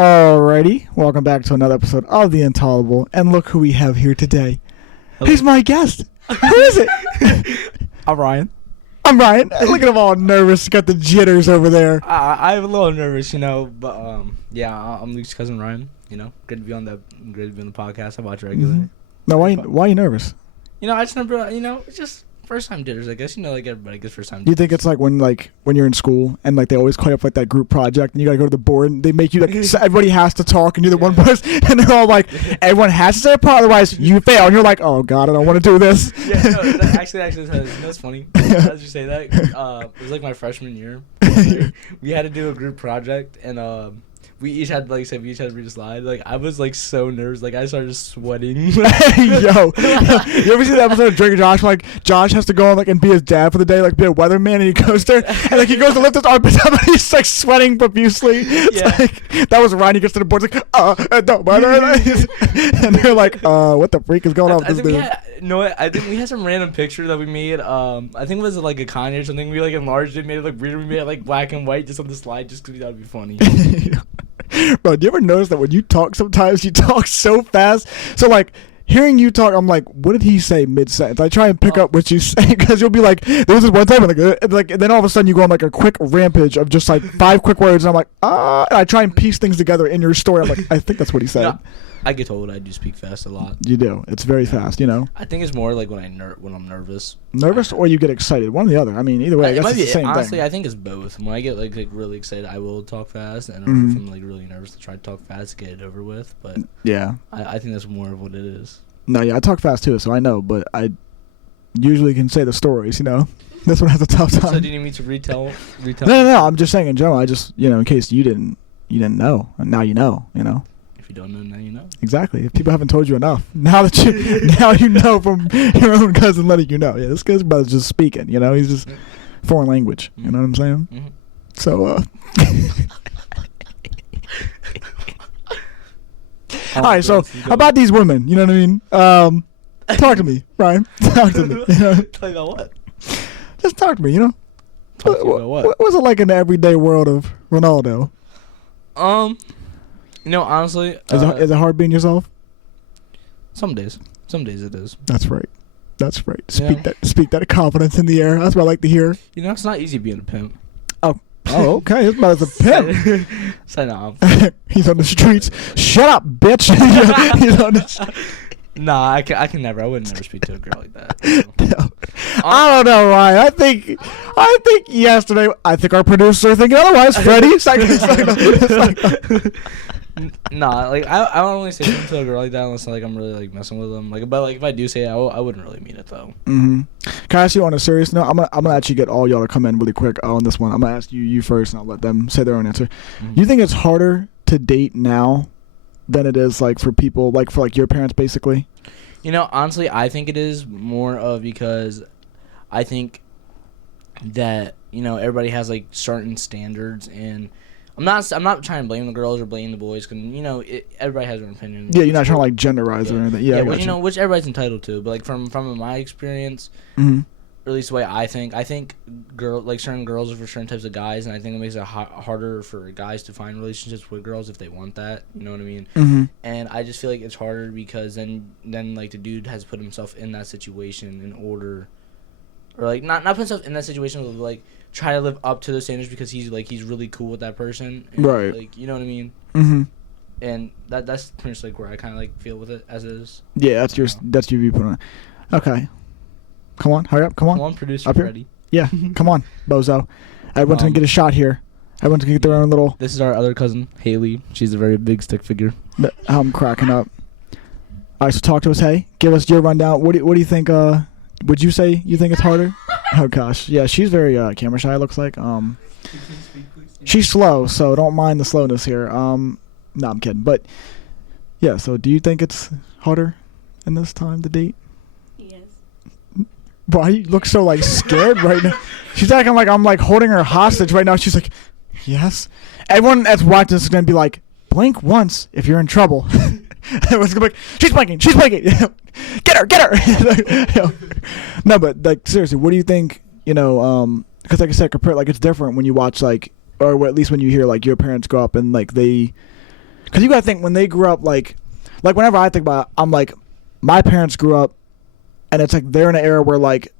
Alrighty, welcome back to another episode of The Intolerable, and look who we have here today. Hello. He's my guest. Who is it? I'm Ryan. I'm Ryan. Look at him all nervous, got the jitters over there. I'm a little nervous, but yeah, I'm Luke's cousin Ryan. Good to be on the podcast. I watch regularly. Mm-hmm. No, why are you nervous? I just never, it's just first time jitters, I guess. Like everybody gets first time jitters. Do you think it's like when you're in school and like they always call you up like that group project and you gotta go to the board and they make you like so everybody has to talk and you're the one person and they're all like everyone has to say a part otherwise you fail and you're like, oh god, I don't want to do this. Yeah, no, actually, it's funny. As you say that, it was like my freshman year. We had to do a group project and we each had, like I said, to read a slide. Like, I was, like, so nervous. Like, I started sweating. Yo. You ever see the episode of Drake and Josh? Like, Josh has to go and be his dad for the day, like, be a weatherman, and he goes there, and, like, he goes to lift his armpits up, and he's, like, sweating profusely. It's like, that was Ryan. He gets to the board, like, don't bother. And they're like, what the freak is going on with this dude? I think we had some random picture that we made. I think it was, like, a Kanye or something. We, like, enlarged it, made it, like, weird. We made it, like, black and white just on the slide just because we thought it would be funny. Bro, do you ever notice that when you talk, sometimes you talk so fast? So, like, hearing you talk, I'm like, what did he say mid-sentence? I try and pick up what you say, because you'll be like, there was this one time, and then all of a sudden you go on, like, a quick rampage of just, like, 5 quick words, and I'm like, and I try and piece things together in your story. I'm like, I think that's what he said. No, I get told I do speak fast a lot. You do. It's very fast, I think it's more like when I'm nervous. Nervous or you get excited? One or the other. I mean, either way, I guess it's the same honestly, thing. I think it's both. When I get like really excited, I will talk fast, and if I'm like really nervous, I try to talk fast to get it over with. But yeah, I think that's more of what it is. No, yeah, I talk fast too, so I know, but I usually can say the stories. This one has a tough time. So do you need me to retell? No. I'm just saying in general. I just in case you didn't know, and now you know. If you don't know, now you know. Exactly. If people haven't told you enough, now you know from your own cousin letting you know. Yeah, this guy's brother's just speaking. He's just foreign language. You know what I'm saying? Mm-hmm. So, all right. So about these women, you know what I mean? Talk to me, Ryan. Talk to me. Tell you about what? Just talk to me. Talk to you about what? What's it like in the everyday world of Ronaldo? Honestly, is it hard being yourself? Some days it is. That's right. Speak that confidence in the air. That's what I like to hear. It's not easy being a pimp. Oh, okay. It's about as a pimp. He's on the streets. Shut up, bitch. He's on the Nah, I would never speak to a girl like that. No. I don't know, Ryan. I think yesterday. I think our producer thinking otherwise. Freddie. Nah, like I don't really say something to a girl like that unless like I'm really like messing with them. But if I do say it, I wouldn't really mean it though. Mm-hmm. Can I ask you on a serious note? I'm gonna actually get all y'all to come in really quick on this one. I'm gonna ask you first, and I'll let them say their own answer. Mm-hmm. You think it's harder to date now than it is like for people like for like your parents basically? Honestly, I think it is more of because I think that everybody has like certain standards, and I'm not trying to blame the girls or blame the boys because everybody has their own opinion. Yeah, you're not trying to like genderize or anything. Yeah, which everybody's entitled to. But like from my experience, mm-hmm. or at least the way I think certain girls are for certain types of guys, and I think it makes it harder for guys to find relationships with girls if they want that. You know what I mean? Mm-hmm. And I just feel like it's harder because then like the dude has put himself in that situation in order, or like not put himself in that situation, but like try to live up to those standards because he's really cool with that person. And, right. Like you know what I mean? Mm-hmm. And that's pretty much like where I kind of like feel with it as is. Yeah, that's your viewpoint on it. Okay. Come on, hurry up, come on. Come on, producer up here. Freddie. Yeah, come on, bozo. Everyone's going to get a shot here. Everyone's going to get their own little... This is our other cousin, Haley. She's a very big stick figure. I'm cracking up. All right, so talk to us, hey. Give us your rundown. What do you think, would you say you think it's harder? Oh, gosh. Yeah, she's very camera shy, looks like. She's slow, so don't mind the slowness here. No, I'm kidding. But, yeah, so do you think it's harder in this time to date? Why you look so like scared right now? She's acting like I'm like holding her hostage right now. She's like, yes. Everyone that's watching this is gonna be like, blink once if you're in trouble. Everyone's gonna be like, she's blinking. Get her. No, but like seriously, what do you think? Because like I said, compare like it's different when you watch like, or at least when you hear like your parents grow up and like they Because you gotta think when they grew up, like whenever I think about it, I'm like, my parents grew up, and it's like they're in an era where like,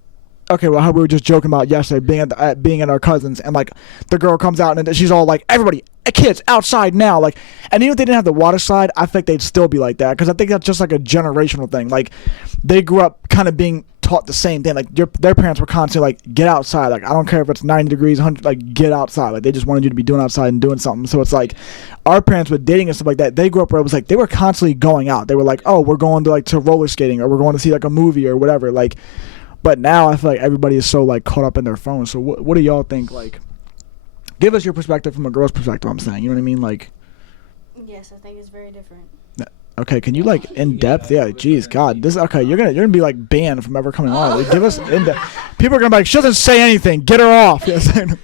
okay, well, how we were just joking about yesterday being at our cousins, and like the girl comes out and she's all like, everybody, kids outside now, like, and even if they didn't have the water slide, I think they'd still be like that, because I think that's just like a generational thing. Like, they grew up kind of being taught the same thing. Like their parents were constantly like, get outside. Like, I don't care if it's 90 degrees, 100, like, get outside. Like, they just wanted you to be doing outside and doing something. So it's like, our parents with dating and stuff like that, they grew up where it was like they were constantly going out. They were like, oh, we're going to roller skating, or we're going to see like a movie or whatever. Like, but now I feel like everybody is so like caught up in their phones. So what do y'all think? Like, give us your perspective from a girl's perspective. I'm saying, you know what I mean? Like, yes, I think it's very different. Okay, can you like in depth? Yeah, geez, God, this okay. You're gonna be like banned from ever coming on. Like, give us in depth. People are gonna be like, she doesn't say anything. Get her off. Yes. Can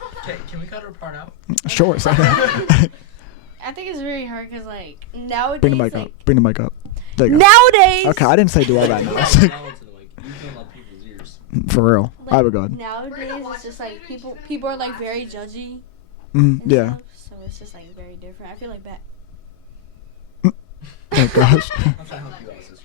we cut her part out? Sure. I think it's very hard because like nowadays. Bring the mic like, up. Bring the mic up. There you go. Nowadays. Okay, I didn't say do all that now. For real, Like, I would go. Nowadays, it's just like people are like very judgy. Yeah. Stuff, so it's just like very different. I feel like back. Oh gosh.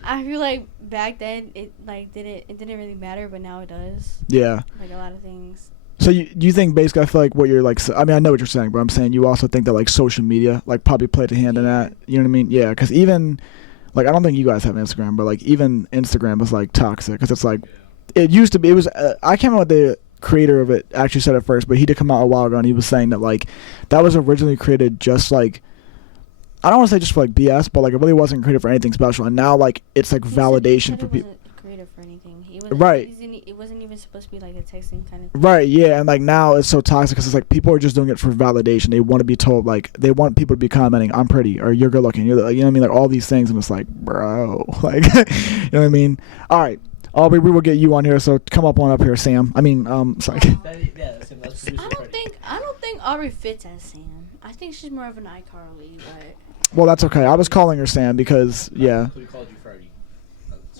I feel like back then it didn't really matter, but now it does. Yeah. Like a lot of things. So you think basically, I feel like what you're like, I mean, I know what you're saying, but I'm saying you also think that like social media like probably played a hand in that. You know what I mean? Yeah, because even like, I don't think you guys have Instagram, but like even Instagram is like toxic, because it's like, it used to be, it was, I can't remember what the creator of it actually said it first, but he did come out a while ago and he was saying that like, that was originally created just like, I don't want to say just for like BS, but like it really wasn't created for anything special, and now like it's like validation for people. Creative for anything. Right. It wasn't even supposed to be like a texting kind of thing. Right. Yeah, and like now it's so toxic because it's like people are just doing it for validation. They want to be told, like, they want people to be commenting, "I'm pretty," or "You're good looking." You're like, you know what I mean? Like all these things, and it's like, bro, like, you know what I mean? All right. Aubrey, we will get you on here, so come up here, Sam. I mean, sorry. I don't think Aubrey fits as Sam. I think she's more of an iCarly, but. Well, that's okay. I was calling her Sam because, yeah. We called you Freddie.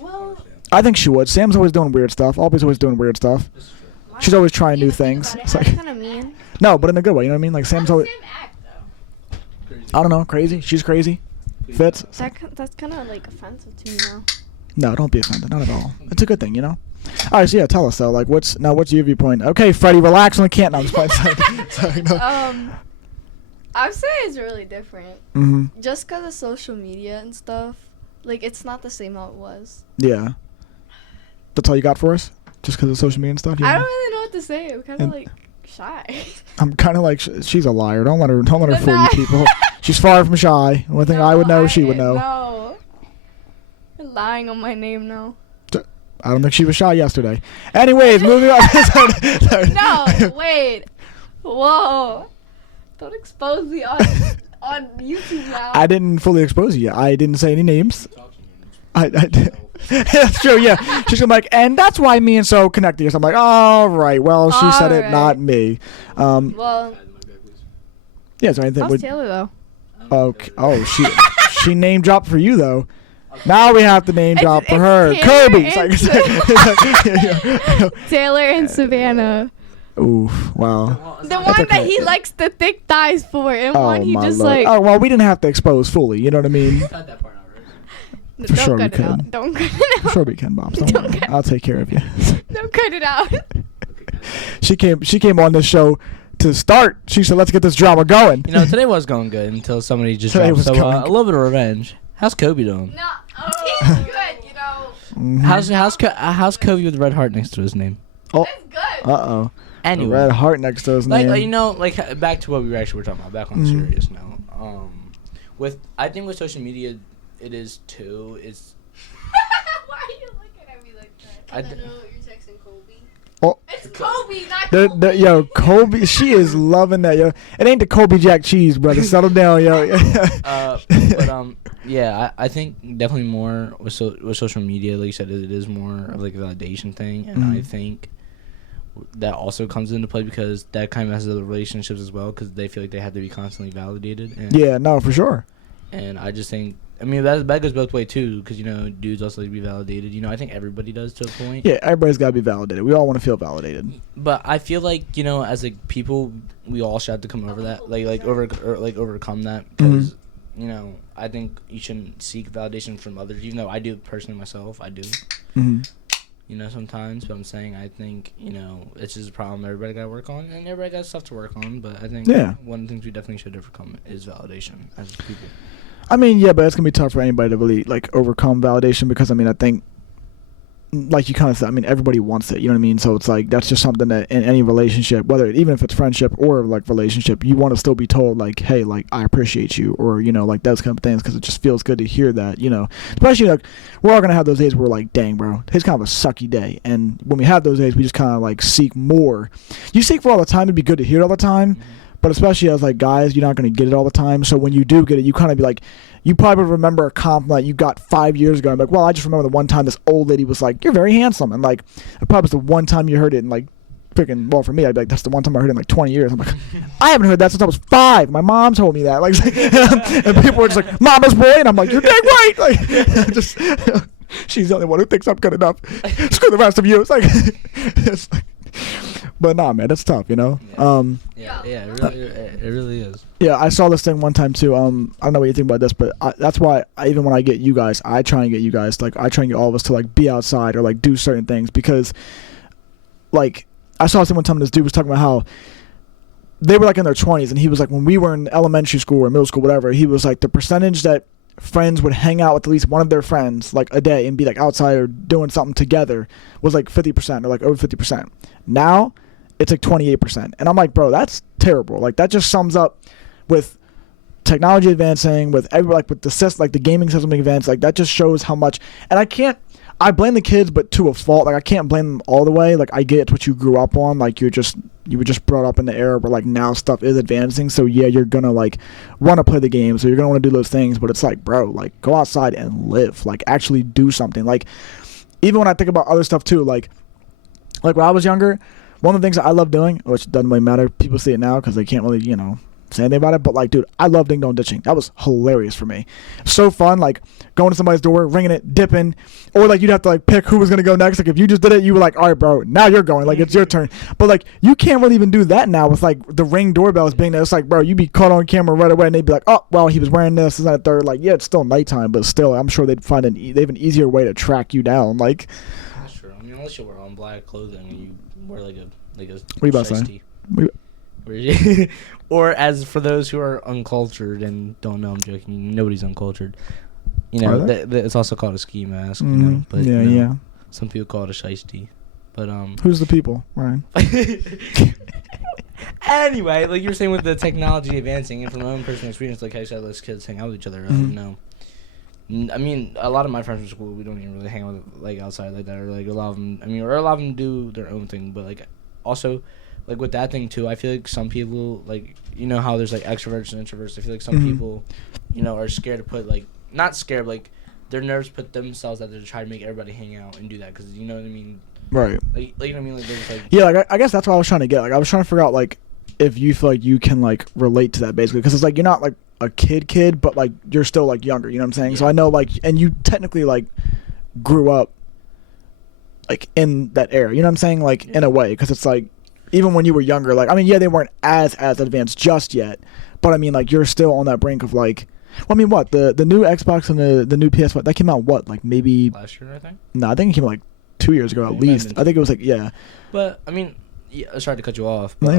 Well, I think she would. Sam's always doing weird stuff. Aubrey's always doing weird stuff. She's always trying new things. It's like, kind of mean. no, but in a good way. You know what I mean? Like Sam's always. Act, though. I don't know. Crazy. She's crazy. Fits. That's kind of like offensive to me now. No, don't be offended. Not at all. It's a good thing, you know. All right, so yeah, tell us though. Like, what's your viewpoint? Okay, Freddie, relax on the can't. No, I'm just playing. Sorry, no. I'd say it's really different. Mm-hmm. Just because of social media and stuff. Like, it's not the same how it was. Yeah. That's all you got for us? Just because of social media and stuff? I don't really know what to say. I'm kind of, like, shy. I'm kind of like, she's a liar. Don't let her fool you people. She's far from shy. One thing I would know, she would know. No. You're lying on my name now. I don't think she was shy yesterday. Anyways, moving on. Sorry. No, wait. Whoa. Don't expose me on YouTube now. I didn't fully expose you. I didn't say any names. I that's true, yeah. She's gonna be like, and that's why me and so connected. So I'm like, all right, well, she said it, not me. Well, yeah, so anything how's Taylor, though? Okay. Oh, she name dropped for you, though. Now we have to name drop for her. Taylor Kirby. Taylor and Savannah. Oof, wow. The one that he likes the thick thighs for, and one he just Lord. like. Oh, well, we didn't have to expose fully, you know what I mean? Cut that part out, right? For sure we cut it can. out. Don't cut it out. For sure we can, Bob. Don't worry. I'll take care of you. Don't cut it out. She came on this show to start. She said, let's get this drama going. You know, today was going good until somebody just Today dropped. was So, going a little bit of revenge. How's Kobe doing? No, he's good, you know. Mhm. How's Kobe with the red heart next to his name? Oh, It's good. uh-oh. Anyway, Red heart next to his name. like you know, like back to what we actually were talking about. Back on the serious note. I think with social media, it is too. It's. Why are you looking at me like that? I know d- you're texting Kobe. Oh. It's Kobe, not Kobe. Yo, Kobe, she is loving that, yo. It ain't the Kobe Jack cheese, brother. Settle down, yo. Yeah, I think definitely more with social media. Like you said, it is more of like a validation thing, and I think that also comes into play because that kind of messes up the relationships as well because they feel like they have to be constantly validated. And, Yeah, no, for sure. And I just think, I mean, that goes both ways too because, you know, dudes also like to be validated. You know, I think everybody does to a point. Yeah, everybody's got to be validated. We all want to feel validated. But I feel like, you know, as like people, we all should have to come over that, like overcome that because, you know, I think you shouldn't seek validation from others, even though I do personally myself. I do. Mm-hmm. You know, sometimes, but I'm saying I think, you know, it's just a problem everybody got to work on, and everybody got stuff to work on, but I think one of the things we definitely should overcome is validation as people. I mean, yeah, but it's going to be tough for anybody to really, like, overcome validation because, I mean, I think, like you kind of said, I mean, everybody wants it, you know what I mean? So it's like, that's just something that in any relationship, whether, even if it's friendship or, like, relationship, you want to still be told, like, hey, like, I appreciate you, or, you know, like, those kind of things, because it just feels good to hear that, you know? Especially, like, we're all going to have those days where we're like, dang, bro, today's kind of a sucky day, and when we have those days, we just kind of, like, seek more. You seek for all the time, it'd be good to hear it all the time, but especially as, like, guys, you're not going to get it all the time, so when you do get it, you kind of be like, you probably remember a compliment you got 5 years ago. I'm like, well, I just remember the one time this old lady was like, you're very handsome. And, like, it probably was the one time you heard it in, like, freaking, well, for me, I'd be like, that's the one time I heard it in, like, 20 years. I'm like, I haven't heard that since I was 5. My mom told me that. Like, and people were just like, mama's boy. And I'm like, you're dang right. Like, just, she's the only one who thinks I'm good enough. Screw the rest of you. It's like, but nah, man, that's tough, you know? It really is. Yeah, I saw this thing one time too. I don't know what you think about this, but that's why even when I get you guys, I try and get you guys, like, I try and get all of us to, like, be outside or, like, do certain things because, like, I saw someone telling this dude was talking about how they were, like, in their 20s, and he was like, when we were in elementary school or middle school, whatever, he was like, the percentage that friends would hang out with at least one of their friends, like, a day and be, like, outside or doing something together was, like, 50% or, like, over 50%. Now, it's, like, 28%. And I'm like, bro, that's terrible. Like, that just sums up with technology advancing, with every, like, with the system, like, the gaming system advancing, like, that just shows how much. And I blame the kids, but to a fault. Like, I can't blame them all the way. Like, I get it's what you grew up on. Like, you were just brought up in the era where, like, now stuff is advancing. So yeah, you're gonna, like, want to play the game, so you're gonna want to do those things. But it's like, bro, like, go outside and live. Like, actually do something. Like, even when I think about other stuff too, like when I was younger, one of the things that I love doing, which doesn't really matter, people see it now because they can't really, you know, say anything about it, but, like, dude, I love ding dong ditching. That was hilarious for me. So fun, like, going to somebody's door, ringing it, dipping, or, like, you'd have to, like, pick who was going to go next. Like, if you just did it, you were like, all right, bro, now you're going, like, it's your turn. But, like, you can't really even do that now with, like, the Ring doorbells being there. It's like, bro, you'd be caught on camera right away, and they'd be like, oh, well, he was wearing this and that third. Like, yeah, it's still nighttime, but still, I'm sure they'd find they have an easier way to track you down. Like, That's true. I mean, unless you wear on black clothing and you wear, like a what are you about to say? Or as for those who are uncultured and don't know, I'm joking. Nobody's uncultured. You know, it's also called a ski mask. Mm-hmm. You know, but yeah, you know, yeah. Some people call it a shiesty. But who's the people, Ryan? Anyway, like you were saying with the technology advancing, and from my own personal experience, like I said, those kids hang out with each other. Mm-hmm. You know, I mean, a lot of my friends from school, we don't even really hang out with, like, outside like that, or like a lot of them. I mean, or a lot of them do their own thing, but like also. Like, with that thing, too, I feel like some people, like, you know how there's, like, extroverts and introverts. I feel like some people, you know, are scared to put, like, not scared, but, like, they're nervous to put themselves out there to try to make everybody hang out and do that. Because, you know what I mean? Right. Like, you know what I mean? Like, there's, like... Yeah, like, I guess that's what I was trying to get. Like, I was trying to figure out, like, if you feel like you can, like, relate to that, basically. Because it's, like, you're not, like, a kid, but, like, you're still, like, younger. You know what I'm saying? Yeah. So I know, like, and you technically, like, grew up, like, in that era. You know what I'm saying? Like, in a way. Because it's, like... Even when you were younger, like, I mean, yeah, they weren't as advanced just yet, but I mean, like, you're still on that brink of, like, well, I mean, what, the new Xbox and the new PS5, that came out, what, like, maybe... Last year, I think? No, I think it came out, like, 2 years ago, at least. I think it was, like, yeah. But, I mean, yeah, sorry to cut you off, but,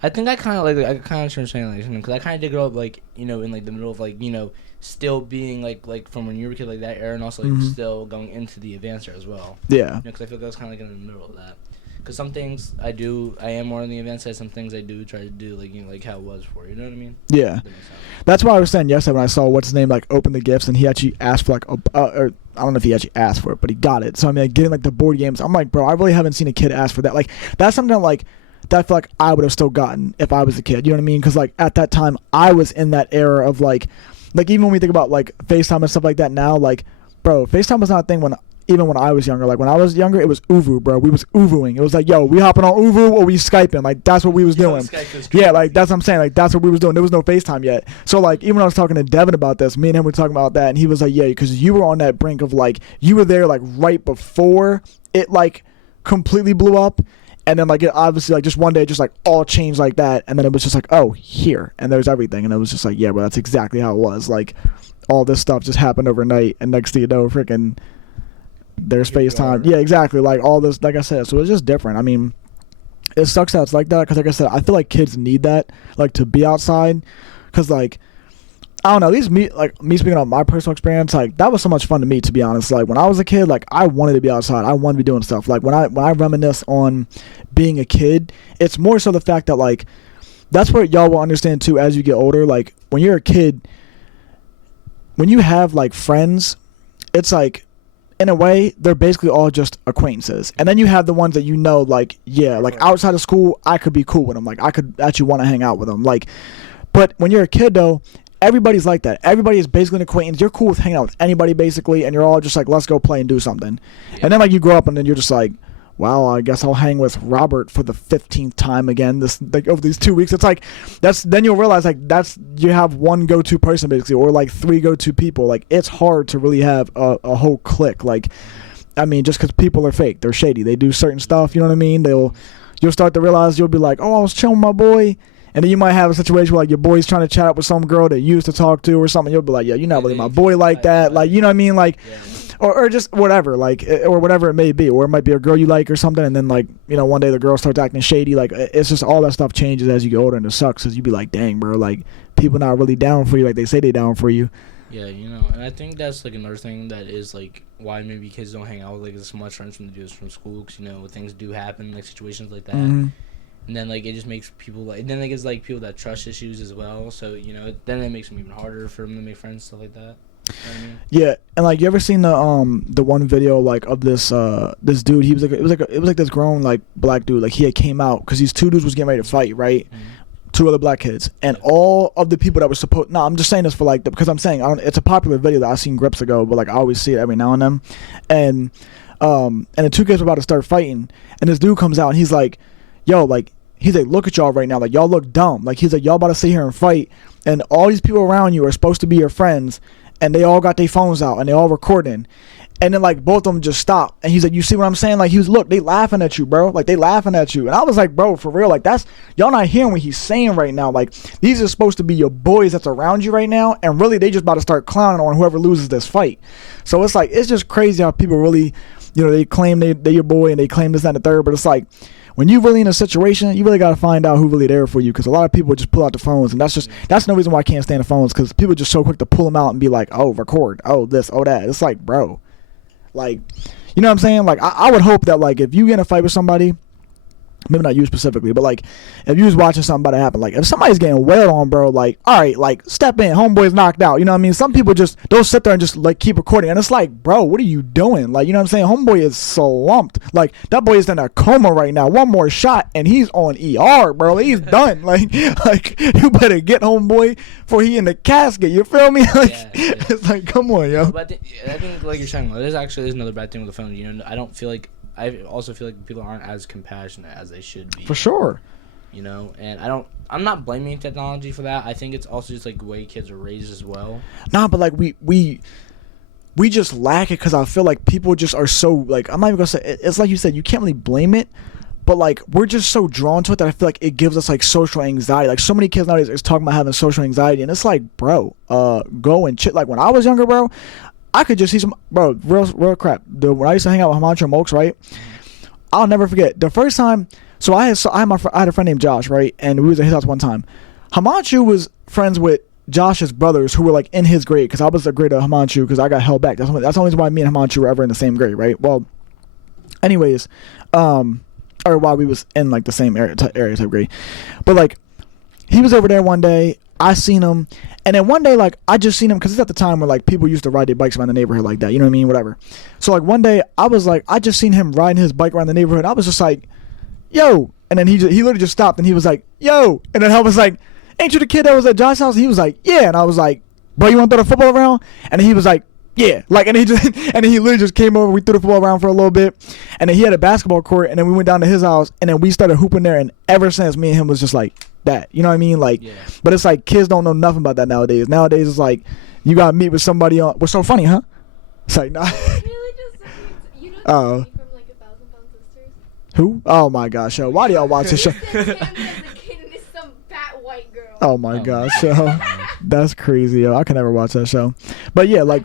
I think I kind of, like, I kind of understand, like, because I kind of did grow up, like, you know, in, like, the middle of, like, you know, still being, like from when you were a kid, like, that era, and also, like, still going into the advanced era as well. Yeah. Because I feel like I was kind of, like, in the middle of that. Because some things I am more on the advanced side. Some things I do try to do, like, you know, like how it was for you know what I mean? Yeah, that's why I was saying yesterday when I saw what's his name, like, open the gifts, and he actually asked for, like, or I don't know if he actually asked for it, but he got it. So I mean, like, getting, like, the board games, I'm like, bro, I really haven't seen a kid ask for that. Like, that's something like that I feel like I would have still gotten if I was a kid. You know what I mean? Because, like, at that time, I was in that era of, like even when we think about, like, FaceTime and stuff like that now, like, bro, FaceTime was not a thing even when I was younger. Like, when I was younger, it was Uvu, bro. We was Uvuing. It was like, yo, we hopping on Uvu or we Skyping. Like, that's what we was doing. Yeah, like, that's what I'm saying. Like, that's what we was doing. There was no FaceTime yet. So, like, even when I was talking to Devin about this, me and him were talking about that, and he was like, yeah, because you were on that brink of, like, you were there, like, right before it, like, completely blew up, And then like it obviously like just one day just like all changed like that, and then it was just like, oh, here, and there's everything, and it was just like, yeah, well, that's exactly how it was. Like all this stuff just happened overnight, and next thing you know, freaking there's FaceTime. Yeah, exactly. Like all this, like I said, so it's just different. I mean, it sucks that it's like that because like I said, I feel like kids need that, like to be outside, because like I don't know, at least me speaking on my personal experience, like that was so much fun to me, to be honest. Like when I was a kid, like I wanted to be outside. I wanted to be doing stuff. Like when I reminisce on being a kid, it's more so the fact that like that's what y'all will understand too as you get older. Like when you're a kid, when you have like friends, it's like in a way they're basically all just acquaintances. And then you have the ones that you know, like, yeah, like outside of school, I could be cool with them. Like I could actually want to hang out with them. Like, but when you're a kid though, everybody's like that. Everybody is basically an acquaintance. You're cool with hanging out with anybody basically, and you're all just like, let's go play and do something. Yeah. And then like you grow up and then you're just like, wow, I guess I'll hang with Robert for the 15th time again this like over these 2 weeks. It's like then you'll realize like you have one go-to person basically, or like 3 go-to people. Like it's hard to really have a whole clique. Like I mean, just because people are fake, they're shady, they do certain stuff, you know what I mean? You'll start to realize, you'll be like, oh, I was chilling with my boy. And then you might have a situation where like your boy's trying to chat up with some girl that you used to talk to or something. You'll be like, yeah, you're not really my boy like that. Like, you know what I mean? Like, or just whatever, like, or whatever it may be. Or it might be a girl you like or something. And then like, you know, one day the girl starts acting shady. Like, it's just all that stuff changes as you get older, and it sucks because you be like, dang, bro, like people not really down for you like they say they down for you. Yeah, you know, and I think that's like another thing that is like why maybe kids don't hang out with like as much friends when they do this from school, because you know things do happen, like situations like that. Mm-hmm. And then, like, it just makes people, like, and then, like, it's, like, people that trust issues as well. So, you know, then it makes them even harder for them to make friends, stuff like that. You know what I mean? Yeah, and, like, you ever seen the one video, like, of this dude? He was, like, it was like this grown, like, black dude. Like, he had came out, because these 2 dudes was getting ready to fight, right? Mm-hmm. 2 other black kids. And all of the people that were supposed, I'm just saying this for, like, because I'm saying, it's a popular video that I've seen grips ago, but, like, I always see it every now and then. And the 2 kids were about to start fighting, and this dude comes out, and he's like, yo, like, he's like, look at y'all right now, like y'all look dumb. Like he's like, y'all about to sit here and fight, and all these people around you are supposed to be your friends, and they all got their phones out and they all recording. And then like both of them just stop, and he's like, you see what I'm saying? Like he was, look, they laughing at you, bro. Like they laughing at you. And I was like, bro, for real, like that's, y'all not hearing what he's saying right now. Like these are supposed to be your boys that's around you right now, and really they just about to start clowning on whoever loses this fight. So it's like, it's just crazy how people really, you know, they claim they're your boy and they claim this, that, and the third, but it's like, when you really in a situation, you really got to find out who really there for you, because a lot of people just pull out the phones, and that's no reason why I can't stand the phones, because people are just so quick to pull them out and be like, oh, record, oh, this, oh, that. It's like, bro, like, you know what I'm saying? Like, I would hope that, like, if you get in a fight with somebody, maybe not you specifically, but like if you was watching something about to happen, like if somebody's getting wailed on, bro, like all right, like step in, homeboy's knocked out, you know what I mean? Some people just don't sit there and just like keep recording, and it's like, bro, what are you doing? Like, you know what I'm saying? Homeboy is slumped, like that boy is in a coma right now. One more shot and he's on ER, bro. He's done. Like you better get homeboy before he in the casket, you feel me? Like it's like, come on, yo. But I think like you're saying, there's another bad thing with the phone. You know, I also feel like people aren't as compassionate as they should be. For sure. You know, and I'm not blaming technology for that. I think it's also just like the way kids are raised as well. Nah, but like we just lack it, because I feel like people just are so, like, I'm not even gonna say, it's like you said, you can't really blame it, but like we're just so drawn to it that I feel like it gives us like social anxiety. Like so many kids nowadays is talking about having social anxiety, and it's like, bro, go and chill. Like when I was younger, bro, I could just see some, bro, real crap. When I used to hang out with Hamancho and Mokes, right? I'll never forget the first time. So I had a friend named Josh, right? And we was at his house one time. Hamancho was friends with Josh's brothers who were like in his grade, because I was the grade of Hamancho because I got held back. That's the only reason why me and Hamancho were ever in the same grade, right? Well, anyways, or while we was in like the same area type grade, but like he was over there one day. I seen him, and then one day, like, I just seen him, because it's at the time where, like, people used to ride their bikes around the neighborhood like that, you know what I mean, whatever. So, like, one day, I was like, I just seen him riding his bike around the neighborhood. I was just like, yo, and then he literally just stopped, and he was like, yo, and then I was like, ain't you the kid that was at Josh's house? And he was like, yeah, and I was like, bro, you want to throw the football around? And he was like, yeah, like, and he literally just came over. We threw the football around for a little bit, and then he had a basketball court, and then we went down to his house, and then we started hooping there, and ever since, me and him was just like that, you know what I mean? Like, yeah. But it's like kids don't know nothing about that nowadays. Nowadays, it's like you gotta meet with somebody on. What's so funny, huh? It's like, nah. Really just you know from like 1,000 Pound Sisters. Who? Oh my gosh, yo, why do y'all watch this show? Some fat white girl. Oh my gosh, yo, that's crazy, yo. I can never watch that show. But yeah, like,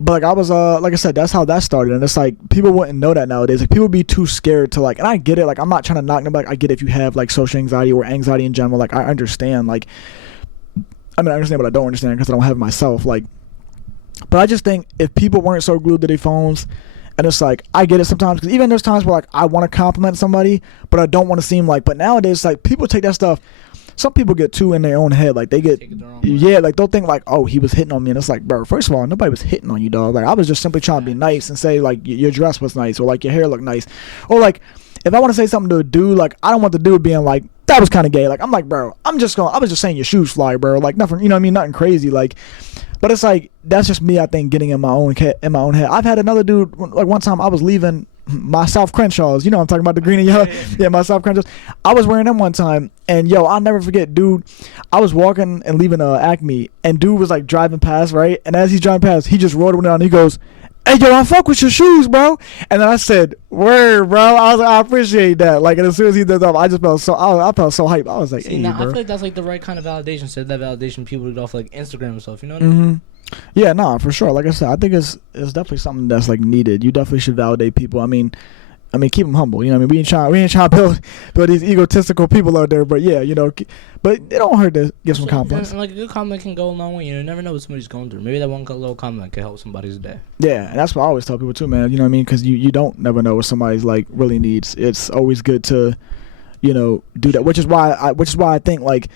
but like I was like I said, that's how that started, and it's like people wouldn't know that nowadays. Like people be too scared to like, and I get it. Like I'm not trying to knock them back. I get if you have like social anxiety or anxiety in general. Like I understand. Like I mean I understand, but I don't understand because I don't have it myself. Like, but I just think if people weren't so glued to their phones, and it's like I get it sometimes because even there's times where like I want to compliment somebody, but I don't want to seem like. But nowadays, like people take that stuff. Some people get too in their own head, like they get, yeah, like they'll think like, oh, he was hitting on me, and it's like, bro, first of all, nobody was hitting on you, dog. Like I was just simply trying to be nice and say like your dress was nice or like your hair looked nice, or like if I want to say something to a dude, like I don't want the dude being like that was kind of gay. Like I'm like, bro, I was just saying your shoes fly, bro. Like nothing, you know what I mean, nothing crazy, like. But it's like that's just me. I think getting in my own head. I've had another dude like one time I was leaving my South Crenshaws. You know I'm talking about the green and yellow. Yeah, my South Crenshaws. I was wearing them one time, and yo, I'll never forget, dude. I was walking and leaving Acme, and dude was like driving past, right? And as he's driving past, he just rolled it down. And he goes, "Hey, yo, I fuck with your shoes, bro." And then I said, "Word, bro." I was like, I appreciate that. Like, and as soon as he did that, I just felt so. I felt so hyped. I was like, See, hey, now, bro. I feel like that's like the right kind of validation. Said that validation people would off like Instagram and stuff. You know what I mean? Yeah, no, for sure. Like I said, I think it's definitely something that's like needed. You definitely should validate people. I mean, keep them humble. You know, what I mean, we ain't trying to build these egotistical people out there. But yeah, you know, but it don't hurt to give some compliments. And like a good compliment can go a long way. You know, you never know what somebody's going through. Maybe that one little compliment can help somebody's day. Yeah, and that's what I always tell people too, man. You know what I mean? Because you don't never know what somebody's like really needs. It's always good to, you know, do that. Which is why I think like.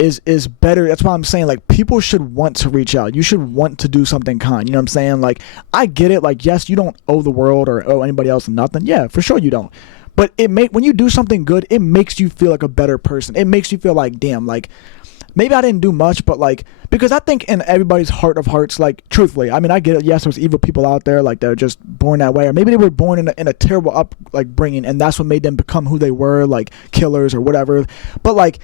Is better. That's why I'm saying like people should want to reach out. You should want to do something kind. You know what I'm saying? Like I get it. Like yes, you don't owe the world or owe anybody else nothing. Yeah, for sure you don't. But when you do something good, it makes you feel like a better person. It makes you feel like damn, like maybe I didn't do much, but like because I think in everybody's heart of hearts, like truthfully, I mean I get it. Yes, there's evil people out there like they're just born that way, or maybe they were born in a terrible bringing, and that's what made them become who they were, like killers or whatever. But like.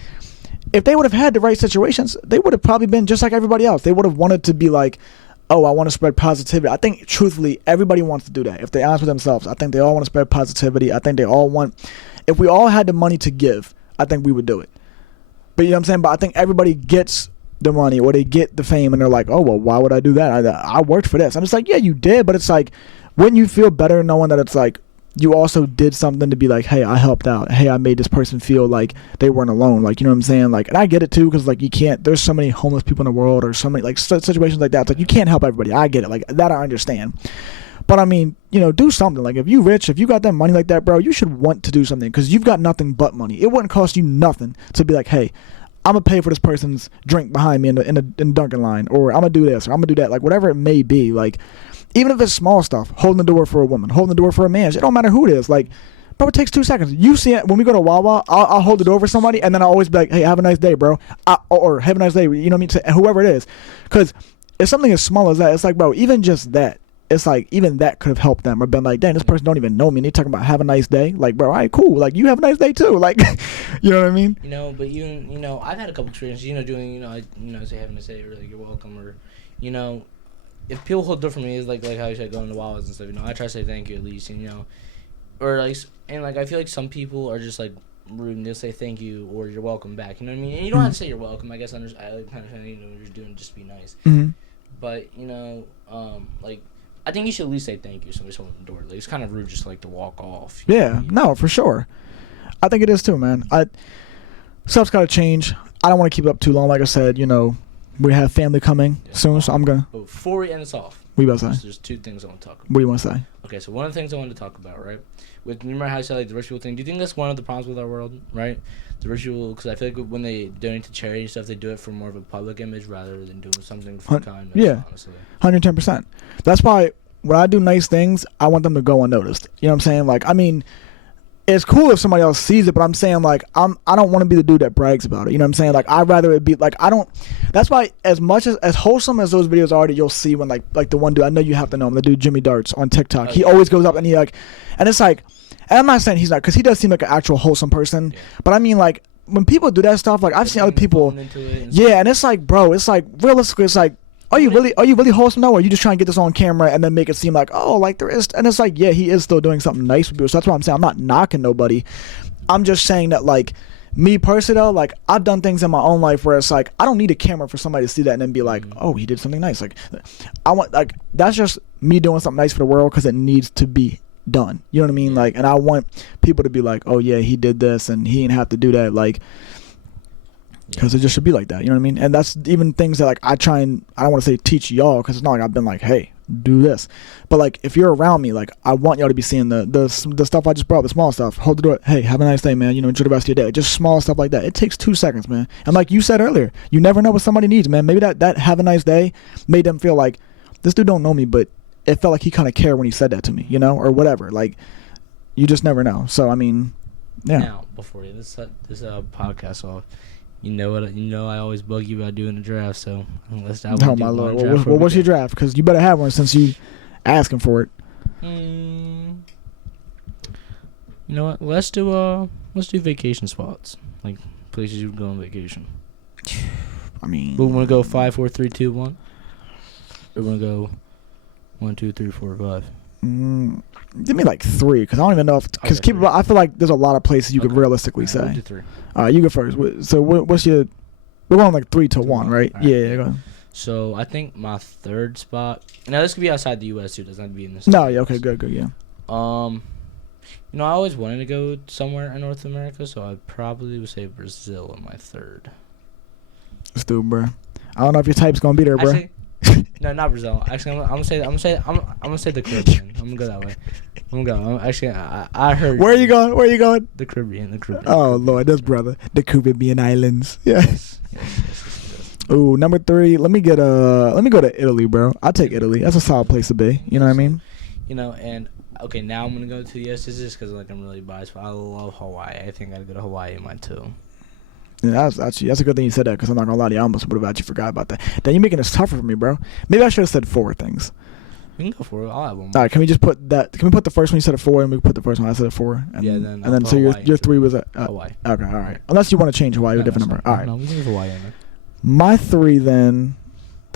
If they would have had the right situations, they would have probably been just like everybody else. They would have wanted to be like, oh, I want to spread positivity. I think, truthfully, everybody wants to do that. If they're honest with themselves, I think they all want to spread positivity. I think they all want, if we all had the money to give, I think we would do it. But you know what I'm saying? But I think everybody gets the money or they get the fame and they're like, oh, well, why would I do that? I worked for this. I'm just like, yeah, you did. But it's like, wouldn't you feel better knowing that it's like, you also did something to be like, hey, I helped out. Hey, I made this person feel like they weren't alone. Like, you know what I'm saying? Like, and I get it too, because like you can't. There's so many homeless people in the world, or so many like situations like that. It's like you can't help everybody. I get it. Like that, I understand. But I mean, you know, do something. Like if you rich, if you got that money like that, bro, you should want to do something because you've got nothing but money. It wouldn't cost you nothing to be like, hey, I'm gonna pay for this person's drink behind me in the Dunkin' line, or I'm gonna do this, or I'm gonna do that. Like whatever it may be, like. Even if it's small stuff, holding the door for a woman, holding the door for a man, it don't matter who it is. Like, bro, it takes 2 seconds. You see it when we go to Wawa, I'll hold the door for somebody, and then I'll always be like, hey, have a nice day, bro. Or have a nice day, you know what I mean? Whoever it is. Because if something as small as that, it's like, bro, even just that, it's like, even that could have helped them or been like, dang, this person don't even know me, and they talking about have a nice day. Like, bro, all right, cool. Like, you have a nice day, too. Like, you know what I mean? You know, but you know, I've had a couple experiences, you know, doing, say having to say, or like, you're welcome, or, you know, if people hold door for me, it's like how you said going to Wawa's and stuff, you know, I try to say thank you at least, you know, or like, and like I feel like some people are just like rude and they'll say thank you or you're welcome back, you know what I mean? And you don't have to say you're welcome, I guess I like kind of you know you're doing just to be nice, but you know, like I think you should at least say thank you if somebody's holding the door. Like it's kind of rude just like to walk off. Yeah, no, for sure. I think it is too, man. Stuff's got to change. I don't want to keep it up too long. Like I said, you know. We have family coming soon, so I'm gonna. But before we end this off, what you about to say? There's 2 things I want to talk about. What do you want to say? Okay, so one of the things I wanted to talk about, right? You remember how I said like the rich people thing? Do you think that's one of the problems with our world, right? The rich people, because I feel like when they donate to charity and stuff, they do it for more of a public image rather than doing something for kindness. Yeah, honestly. 110%. That's why when I do nice things, I want them to go unnoticed. You know what I'm saying? Like, I mean. It's cool if somebody else sees it, but I'm saying like I don't want to be the dude that brags about it. You know what I'm saying? Like I'd rather it be like I don't. That's why as much as wholesome as those videos are, that you'll see when like the one dude I know you have to know him, the dude Jimmy Darts on TikTok. He always goes up and he like, and it's like, and I'm not saying he's not because he does seem like an actual wholesome person, but I mean like when people do that stuff, like I've seen other people, and it's like bro, it's like realistically, it's like are you really wholesome now, or are you just trying to get this on camera and then make it seem like, oh, like there is, and it's like, yeah, he is still doing something nice for people. So that's what I'm saying. I'm not knocking nobody. I'm just saying that, like, me personally though, like, I've done things in my own life where it's like I don't need a camera for somebody to see that and then be like, oh, he did something nice. Like, I want, like, that's just me doing something nice for the world because it needs to be done. You know what I mean? Like, and I want people to be like, oh yeah, he did this and he didn't have to do that. Like, because it just should be like that. You know what I mean? And that's even things that, like, I don't want to say teach y'all, because it's not like I've been like, hey, do this. But, like, if you're around me, like, I want y'all to be seeing the stuff I just brought, the small stuff. Hold the door. Hey, have a nice day, man. You know, enjoy the rest of your day. Just small stuff like that. It takes 2 seconds, man. And like you said earlier, you never know what somebody needs, man. Maybe that have a nice day made them feel like, this dude don't know me, but it felt like he kind of cared when he said that to me, you know, or whatever. Like, you just never know. So, I mean, yeah. Now, before this podcast off, you know I always bug you about doing a draft, so let's have Oh my lord! Well, what's your draft? Because you better have one since you asking for it. You know what? Let's do vacation spots, like places you would go on vacation. I mean, we want to go 5, 4, 3, 2, 1. Or we want to go 1, 2, 3, 4, 5. Give me like 3, because I don't even know if, because I feel like there's a lot of places you could realistically say. We'll do 3. All right, you go first. So what's your? We're going like 3 to 1, right? Right. Yeah. Go ahead. So I think my third spot. Now this could be outside the U.S. too. It doesn't have to be in the. No, yeah, okay, good, yeah. You know, I always wanted to go somewhere in North America, so I probably would say Brazil in my third. Let's do it, bro. I don't know if your type's gonna be there, bro. Actually, no, not Brazil. Actually, I'm gonna say the Caribbean. I'm gonna go that way. I heard. Where are you going? Where are you going? The Caribbean. Oh Lord, this brother. The Caribbean islands. Yes. Ooh, number 3. Let me go to Italy, bro. I'll take Italy. That's a solid place to be. You know what I mean? You know, and okay, now I'm gonna go to yes. This is just because like I'm really biased, but I love Hawaii. I think I'd go to Hawaii in my 2. Yeah, that's a good thing you said that, because I'm not gonna lie to you, I almost would have actually forgot about that. Then you're making this tougher for me, bro. Maybe I should have said 4 things. We can go for it. I'll have one. All right, can we just put that? Can we put the first one you said at 4, and we put the first one I said at 4? And, Yeah, and then so your 3 was at Hawaii. Okay, all right. Unless you want to change Hawaii to a different number. All right. No, we can leave Hawaii in there. My 3 then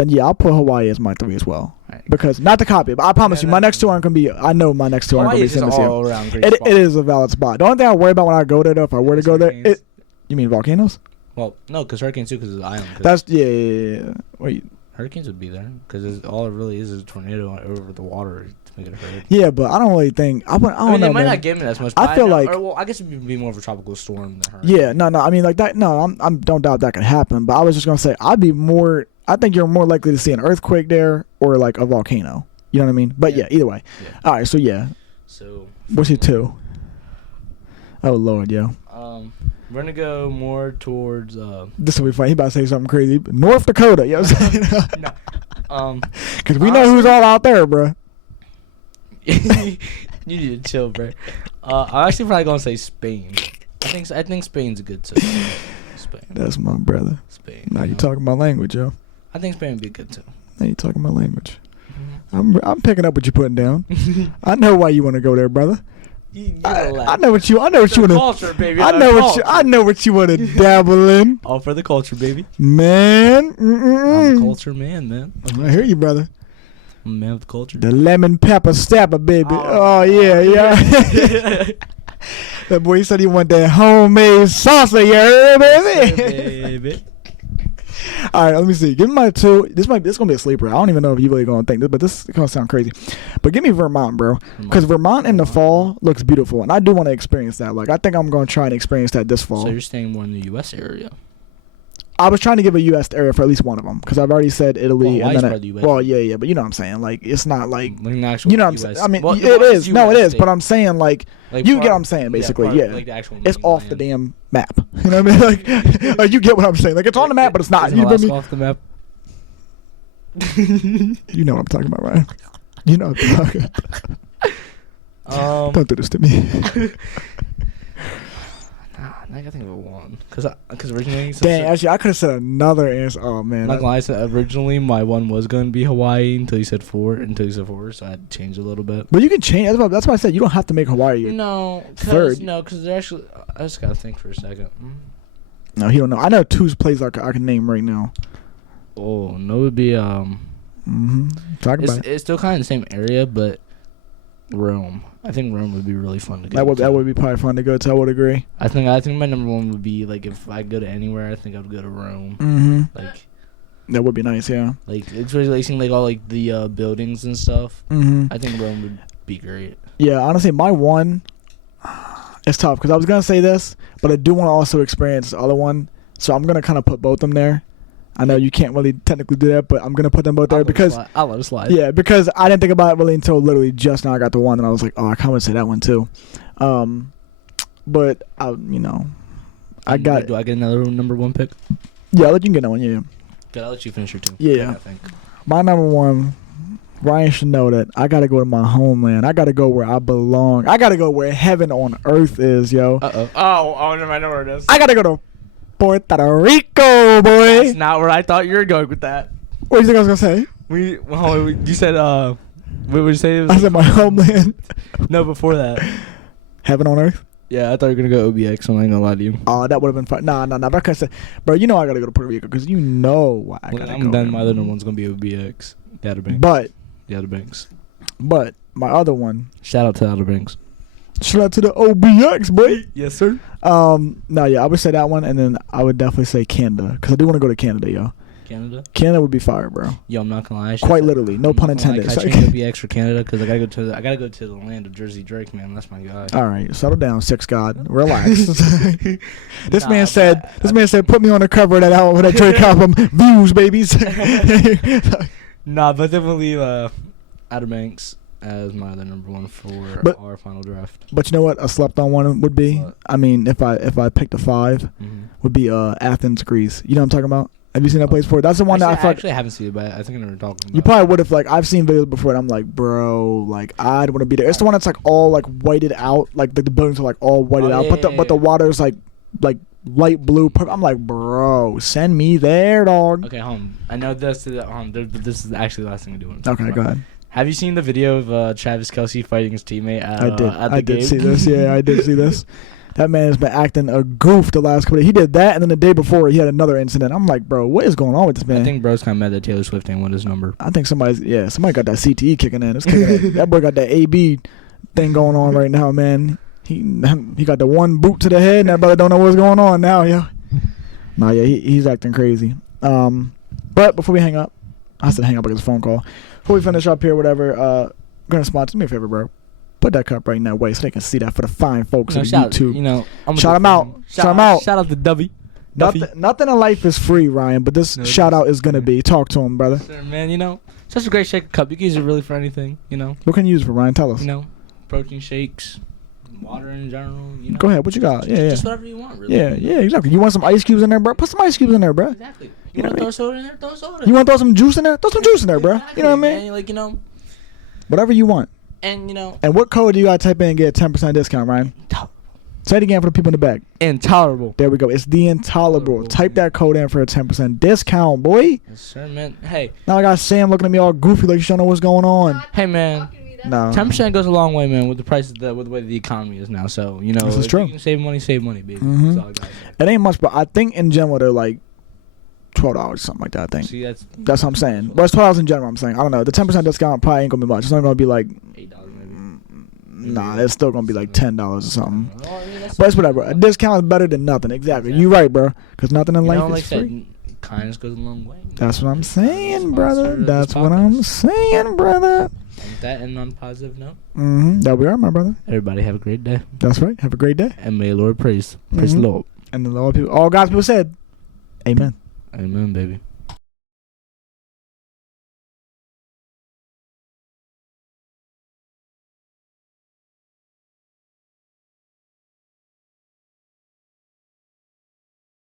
yeah, I'll put Hawaii as my 3 as well. Right. Because not to copy it, but I promise you, my next 2 aren't gonna be. I know my next 2 aren't gonna be similar. All around great It spot. is a valid spot. The only thing I worry about when I go there, though, if I were to go there, you mean volcanoes? Well, no, because hurricanes too, because it's an island. That's yeah. Wait. Hurricanes would be there because all it really is a tornado over the water to make it a hurricane. Yeah, but I don't really think I don't know. They might man. not give me as much. I feel like, I guess it'd be more of a tropical storm than hurricane. Yeah, no. I mean, like that. No, I'm don't doubt that could happen. But I was just gonna say, I think you're more likely to see an earthquake there or like a volcano. You know what I mean? But yeah either way. Yeah. All right, so yeah. So what's your 2? Oh Lord, yo. We're gonna go more towards. This will be funny. He about to say something crazy. North Dakota. You know what I'm saying? No. Because we know who's all out there, bro. You need to chill, bro. I'm actually probably gonna say Spain. I think Spain's good too. Spain. That's my brother. Spain. Now you talking my language, yo. I think Spain would be good too. Now you talking my language. I'm picking up what you're putting down. I know why you want to go there, brother. I know what you want to. Culture, baby. I know what you want to dabble in. All for the culture, baby. Man, I'm a culture man. I hear you, brother. I'm a man of the culture. The lemon pepper snapper, baby. Oh yeah. That boy said he want that homemade salsa, you heard, baby. All right, let me see. Give me my 2. This gonna be a sleeper. I don't even know if you really gonna think this, but this is gonna sound crazy. But give me Vermont, bro, because Vermont in the fall looks beautiful, and I do want to experience that. Like, I think I'm gonna try and experience that this fall. So you're staying more in the U.S. area? I was trying to give a U.S. area for at least one of them, because I've already said Italy. Well, and then part of the US. Well, yeah, but you know what I'm saying. Like, it's not like you know what I'm saying. I mean, it is. No, it is. But I'm saying like you get what I'm saying, basically. Yeah, like the actual it's off the damn map. You know what I mean? Like you get what I'm saying. Like, it's on the map, but it's not. You know what I mean? Off the map. You know what I'm talking about, right? You know what I'm talking about. Don't do this to me. I gotta think of a 1. Because originally... Dang, actually, I could have said another answer. Oh, man. Not gonna lie, originally my 1 was gonna be Hawaii until you said 4, so I had to change a little bit. But you can change. That's why I said you don't have to make Hawaii your third. No, because they're actually... I just gotta think for a second. No, he don't know. I know 2 places I can name right now. Oh no, it would be Talk about it. It's still kind of the same area, but Rome. I think Rome would be really fun to go. That would be probably fun to go to. I would agree. I think my number one would be like if I go to anywhere, I think I would go to Rome. Like that would be nice. Yeah. Like especially like seeing like all like the buildings and stuff. I think Rome would be great. Yeah, honestly, my one, it's tough because I was gonna say this, but I do want to also experience the other one, so I'm gonna kind of put both of them there. I know you can't really technically do that, but I'm gonna put them both there because I'll let it slide. Yeah, because I didn't think about it really until literally just now. I got the one, and I was like, oh, I kind of say that one too. But I got. Do I get another number one pick? Yeah, you can get that one. Yeah. Good, I'll let you finish your two. Yeah. I think. My number one. Ryan should know that I gotta go to my homeland. I gotta go where I belong. I gotta go where heaven on earth is, yo. I know where it is. I gotta go to Puerto Rico, boy. That's not where I thought you were going with that. What do you think I was gonna say? You said what would you say? I said my homeland. No, before that. Heaven on earth. Yeah, I thought you were gonna go OBX. I'm not gonna lie to you. Oh, that would have been fun. Nah. But I couldn't say, bro. You know I gotta go to Puerto Rico because you know why I gotta go. Then my other one's gonna be OBX. The Outer Banks. The Outer Banks. But my other one. Shout out to the Outer Banks. Shout out to the OBX, boy. Yes, sir. No, yeah, I would say that one, and then I would definitely say Canada because I do want to go to Canada, yo. Canada would be fire, bro. Yo, I'm not gonna lie. Quite literally, no pun intended. I changed OBX for Canada because I gotta go to the land of Jersey Drake, man. That's my guy. All right, settle down, Six God. Relax. This man said, put me on the cover of that album, that Drake album, views, babies. Nah, but definitely Outer Banks as my other number one for our final draft. But you know what? A slept-on one would be. What? I mean, if I picked a 5, would be Athens, Greece. You know what I'm talking about? Have you seen that place before? That's the one that I actually haven't seen it, but I think I never talked about. You probably would have. Like, I've seen videos before, and I'm like, bro, like I'd want to be there. It's the one that's like all like whited out, like the buildings are like all whited out, but the water's like light blue. I'm like, bro, send me there, dog. Okay, I know this is actually the last thing I do want to talk about. Go ahead. Have you seen the video of Travis Kelce fighting his teammate at the game? I did see this. Yeah, I did see this. That man has been acting a goof the last couple of days. He did that, and then the day before, he had another incident. I'm like, bro, what is going on with this man? I think bro's kind of mad that Taylor Swift ain't won his number. I think somebody got that CTE kicking in. It's kicking in. That boy got that AB thing going on right now, man. He got the one boot to the head, and that brother don't know what's going on now, yo. Nah, yeah, he's acting crazy. But before we hang up, I said hang up because it's a phone call. Before we finish up here, whatever, gonna sponsor me a favor, bro. Put that cup right in that way so they can see that for the fine folks on YouTube. Shout them out. Shout out to Dubby. Nothing in life is free, Ryan, but this shout out is gonna be. Talk to him, brother. Sure, man. Such a great shaker cup. You can use it really for anything. What can you use it for, Ryan? Tell us. Protein shakes, water in general. Go ahead. What you got? Just whatever you want, really. Yeah, exactly. You want some ice cubes in there, bro? Put some ice cubes in there, bro. Exactly. You want to throw soda in there? Throw soda. You want to throw some juice in there? Throw some juice in there, bro. Exactly, you know what I mean? Whatever you want. And And what code do you gotta type in and get a 10% discount, Ryan? Say it again for the people in the back. Intolerable. There we go. It's the Intolerable. Type that code in for a 10% discount, boy. Yes, sir, man. Hey. Now I got Sam looking at me all goofy like she don't know what's going on. Hey, man. No. 10% goes a long way, man, with the price with the way the economy is now. So this is true. You can save money, baby. That's all I got. It ain't much, but I think in general they're like $12, something like that. I think. See, that's what I'm saying. But it's $12 in general. I'm saying. I don't know. The 10% discount probably ain't gonna be much. It's not gonna be like $8 maybe. Nah, it's still gonna be like $10 or something. But it's whatever. A discount is better than nothing. Exactly. You're right, bro. Because nothing in life is free. Kindness goes a long way. That's what I'm saying, brother. That's what I'm saying, brother. And that and on a positive note. That we are, my brother. Everybody have a great day. That's right. Have a great day. And may the Lord praise the Lord. And the Lord people, all God's people said, Amen. Amen, baby.